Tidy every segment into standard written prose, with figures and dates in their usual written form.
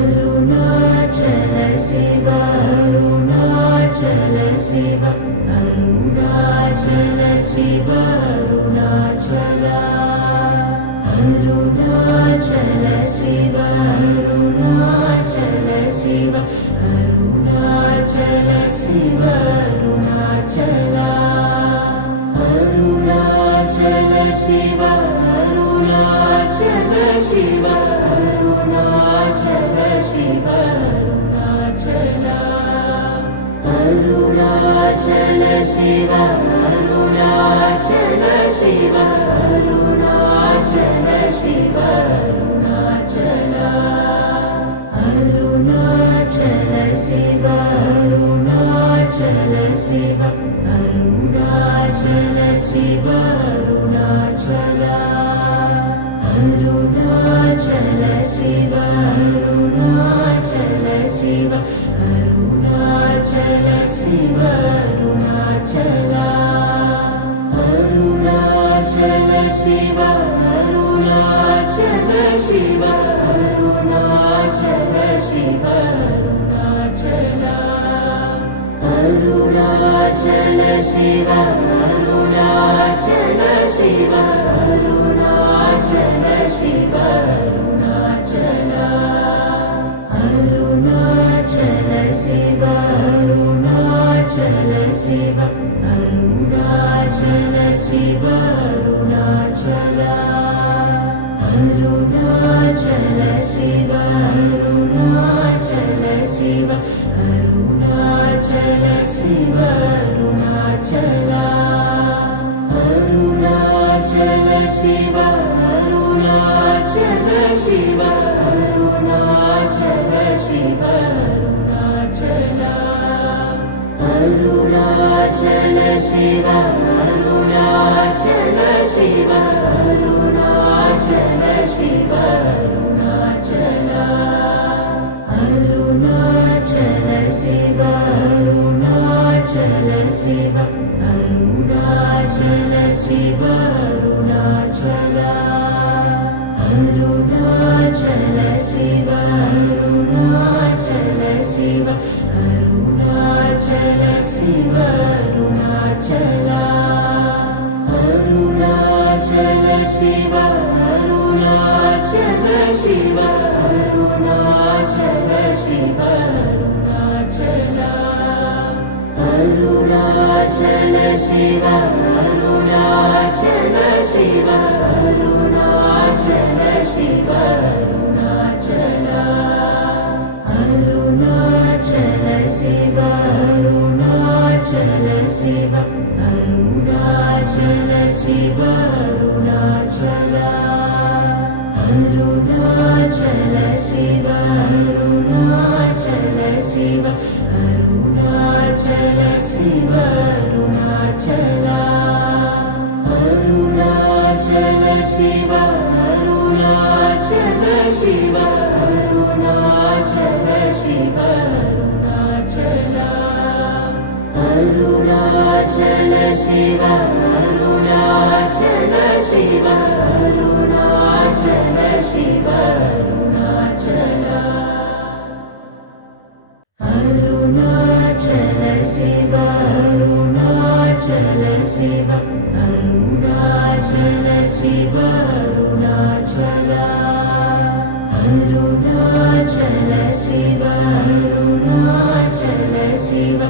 Arunachal Shiva Arunachal Shiva Arunachal Shiva Arunachala Arunachal Shiva Arunachal Shiva Arunachal Shiva Arunachala Arunachal Shiva Arunachal Shiva Arunachal Shiva Arunachala Arunachal Shiva Arunachal Shiva Arunachal Shiva Arunachala Arunachal Shiva Arunachal Shiva Arunachal Shiva Arunachala Arunachal Shiva Arunachal Shiva Arunachal Shiva Arunachala Arunachal Shiva Arunachal Shiva Arunachal Shiva Arunachala Arunachal Shiva Arunachal Shiva Arunachal Shiva Arunachala Arunachal Shiva Arunachal Shiva Arunachal Shiva Arunachala Arunachal Shiva Arunachal Shiva Arunachal Shiva Arunachala Arunachal Shiva Arunachal Shiva Arunachal Shiva Arunachala Arunachal Shiva Arunachal Shiva Arunachal Shiva Arunachala Arunachal Shiva Arunachal Shiva Arunachal Shiva Arunachala Arunachal Shiva Arunachal Shiva Arunachal Shiva Arunachala Arunachal Shiva Arunachal Shiva Arunachal Shiva Arunachala Arunachal Shiva Arunachal Shiva Arunachal Shiva Arunachala Arunachal Shiva Arunachal Shiva Arunachal Shiva Arunachala Arunachal Shiva Arunachal Shiva Arunachal Shiva Arunachala Arunachal Shiva Arunachal Shiva Arunachal Shiva Arunachala Arunachal Shiva Arunachal Shiva Arunachal Shiva Arunachala Arunachal Shiva Arunachal Shiva Arunachal Shiva Arunachala Arunachal Shiva Arunachal Shiva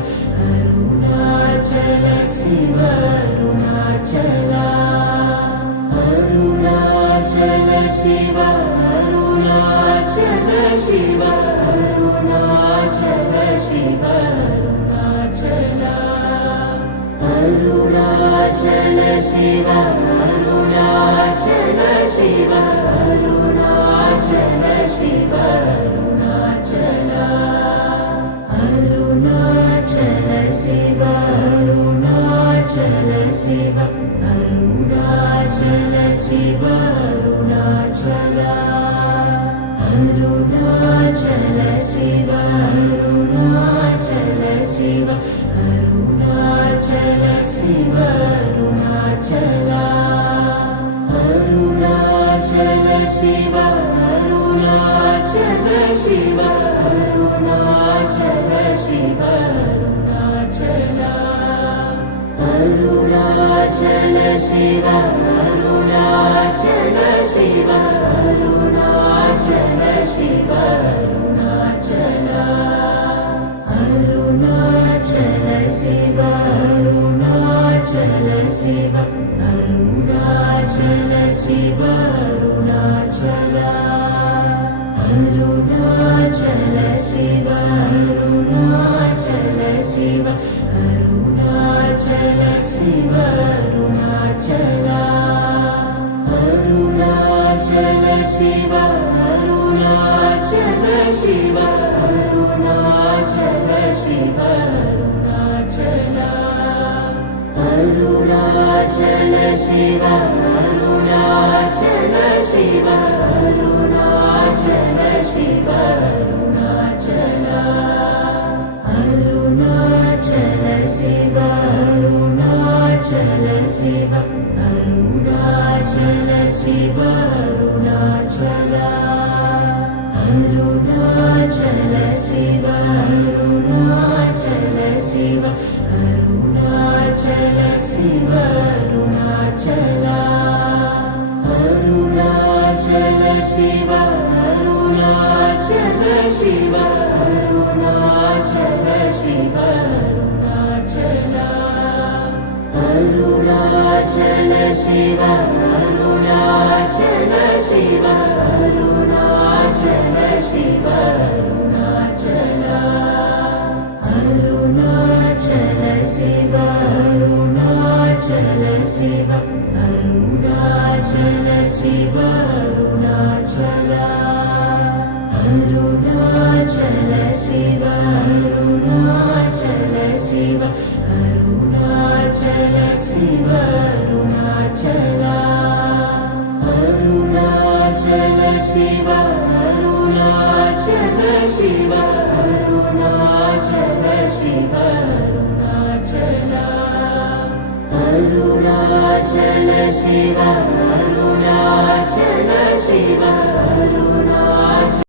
Arunachal Shiva Arunachala Arunachal Shiva Arunachal Shiva Arunachal Shiva Arunachala Arunachal Shiva Arunachal Shiva Arunachal Shiva Arunachala Arunachal Shiva Arunachal Shiva Arunachal Shiva Arunachala Arunachal Shiva Arunachal Shiva Arunachal Shiva Arunachala Arunachal Shiva Arunachal Shiv Arunachal Shiv Arunachal Shiv Arunachal Shiv Arunachal Shiv Arunachal Arunachal Shiv Arunachal Shiv Arunachal Shiv Arunachal Arunachal Shiv Arunachal Shiv Arunachal Shiv Arunachal Arunachal Shiv Arunachal Shiv Arunachal Shiv Arunachal Arunachal Shiv Arunachal Shiv Arunachal Shiv Arunachal Arunachal Shiv Arunachal Shiv Arunachal Shiv Arunachal Arunachal Shiv Arunachal Shiv Arunachal Shiv Arunachal Arunachal Shiv Arunachal Shiv Arunachal Shiv Arunachal Arunachal Shiv Arunachal Shiv Arunachal Shiv Arunachal Arunachal Shiv Arunachal Shiv Arunachal Shiv Arunachal Arunachal Shiv Arunachal Shiv Arunachal Shiv Arunachal Arunachal Shiv Arunachal Shiv Arunachal Shiv Arunachal Arunachal Shiv Arunachal Shiv Arunachal